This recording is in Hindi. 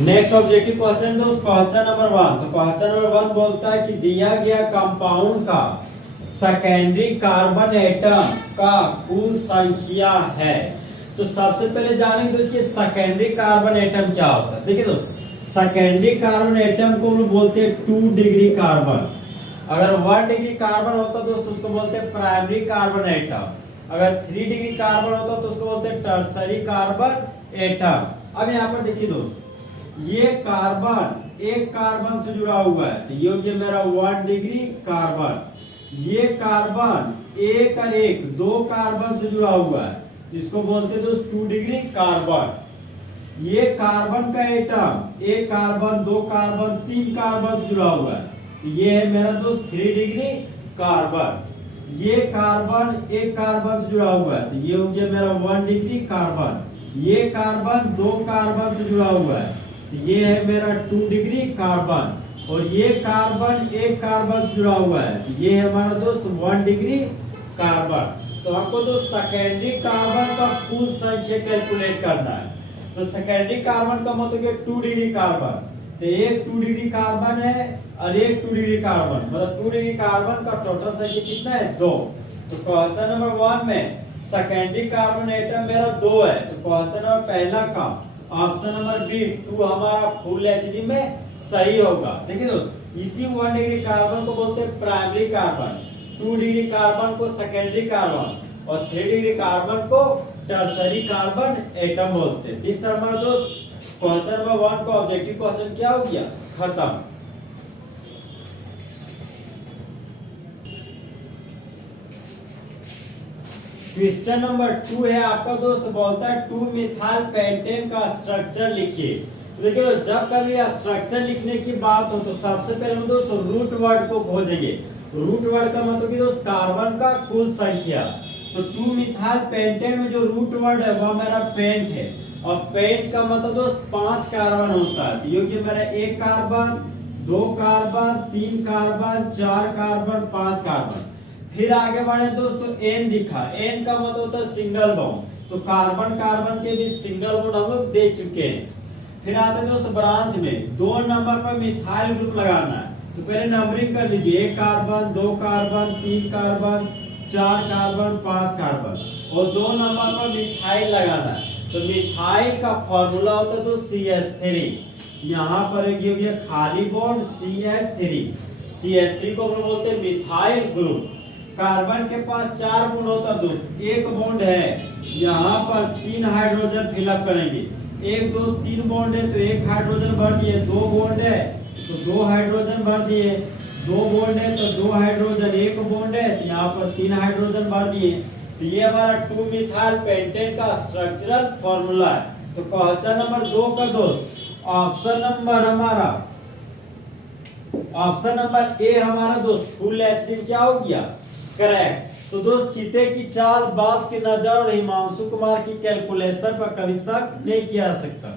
नेक्स्ट ऑब्जेक्टिव क्वेश्चन दोस्त, क्वेश्चन नंबर 1। तो क्वेश्चन नंबर 1 बोलता है कि दिया गया कंपाउंड का सेकेंडरी कार्बन एटम का कुल संख्या है। तो सबसे पहले जानेंगे दोस्त ये सेकेंडरी कार्बन एटम क्या होता है। देखिए दोस्त, सेकेंडरी कार्बन एटम को हम बोलते हैं 2 डिग्री कार्बन। अगर 1 डिग्री कार्बन होता दोस्त उसको बोलते हैं प्राइमरी कार्बन एटम। अगर 3 डिग्री कार्बन होता तो उसको बोलते हैं टर्सरी कार्बन एटम। अब यहाँ पर देखिए दोस्त, ये कार्बन एक कार्बन से जुड़ा हुआ है, तो ये हो गया मेरा 1 डिग्री कार्बन। ये कार्बन एक और एक 2 कार्बन से जुड़ा हुआ है, तो इसको बोलते हैं दोस्त 2 डिग्री कार्बन। ये कार्बन का एटम एक कार्बन 2 कार्बन 3 कार्बन से जुड़ा हुआ है, तो ये है मेरा दोस्त 3 डिग्री कार्बन। ये कार्बन एक कार्बन से जुड़ा हुआ है, तो ये हो गया मेरा 1 डिग्री कार्बन। ये कार्बन 2 कार्बन से जुड़ा हुआ है, ये है मेरा 2 डिग्री कार्बन। और ये कार्बन एक कार्बन से जुड़ा हुआ है, ये है हमारा दोस्त 1 डिग्री कार्बन। तो हमको दोस्त सेकेंडरी कार्बन का कुल संख्या कैलकुलेट करना है। तो सेकेंडरी कार्बन का मतलब है 2 डिग्री कार्बन, तो एक 2 डिग्री कार्बन है और एक 2 डिग्री कार्बन, मतलब 2 डिग्री कार्बन का टोटल संख्या कितना है 2। तो क्वेश्चन नंबर 1 में सेकेंडरी कार्बन एटम मेरा 2 है, तो क्वेश्चन नंबर पहला का ऑप्शन नंबर बी 2 हमारा फुल एचडी में सही होगा। देखिए दोस्त, इसी 1 डिग्री कार्बन को बोलते हैं प्राइमरी कार्बन, 2 डिग्री कार्बन को सेकेंडरी कार्बन और 3 डिग्री कार्बन को टर्सरी कार्बन एटम बोलते हैं। इस तरह हमारा दोस्त क्वेश्चन नंबर 1 का ऑब्जेक्टिव क्वेश्चन क्या हो गया, खत्म। क्वेश्चन नंबर 2 है आपका दोस्त, बोलता है 2 मिथाइल पेंटेन का स्ट्रक्चर लिखिए। तो देखिए, जब कभी स्ट्रक्चर लिखने की बात हो तो सबसे पहले हम दोस्त रूट वर्ड को खोजेंगे। रूट वर्ड का मतलब कि दोस्त कार्बन का कुल संख्या। तो 2 मिथाइल पेंटेन में जो रूट वर्ड है वह मेरा पेंट है, और पेंट का मतलब दोस्त 5 कार्बन होता है। ये कि मेरा 1 carbon 2 carbon 3 carbon 4 carbon 5 carbon. फिर आगे बढ़े दोस्तों, एन दिखा, एन का मतलब होता है सिंगल बॉन्ड। तो कार्बन कार्बन के भी सिंगल बॉन्ड हम लोग दे चुके हैं। फिर आते हैं दोस्त ब्रांच में, 2 नंबर पर मिथाइल ग्रुप लगाना है। तो पहले नंबरिंग कर लीजिए, 1 carbon 2 carbon 3 carbon 4 carbon 5 carbon, और 2 नंबर पर मिथाइल लगाना है। तो मिथाइल का फॉर्मूला होता है तो CH3। यहाँ पर एक ये हो गया खाली बॉन्ड CH3। CH3 को हम बोलते हैं मिथाइल ग्रुप। कार्बन के पास 4 बॉन्ड होता है दोस्त, 1 बॉन्ड है, यहाँ पर 3 हाइड्रोजन फिलअप करेंगे। 1 2 3 बॉन्ड है तो 1 हाइड्रोजन भर दिए, 2 बॉन्ड है तो 2 हाइड्रोजन भर दिए, 2 बॉन्ड है तो 2 हाइड्रोजन, 1 बॉन्ड है तो यहाँ पर 3 हाइड्रोजन भर दिए। तो ये हमारा 2 मिथाइल पेंटेन का स्ट्रक्चरल फॉर्मूला है। तो क्वेश्चन नंबर 2 का दोस्त ऑप्शन नंबर हमारा ऑप्शन नंबर ए हमारा दोस्त फुल एचडी क्या हो गया, करेक्ट। तो दोस्त चीते की चाल, बास की नजर और हिमांशु कुमार की कैलकुलेशन पर कभी शक नहीं किया जा सकता।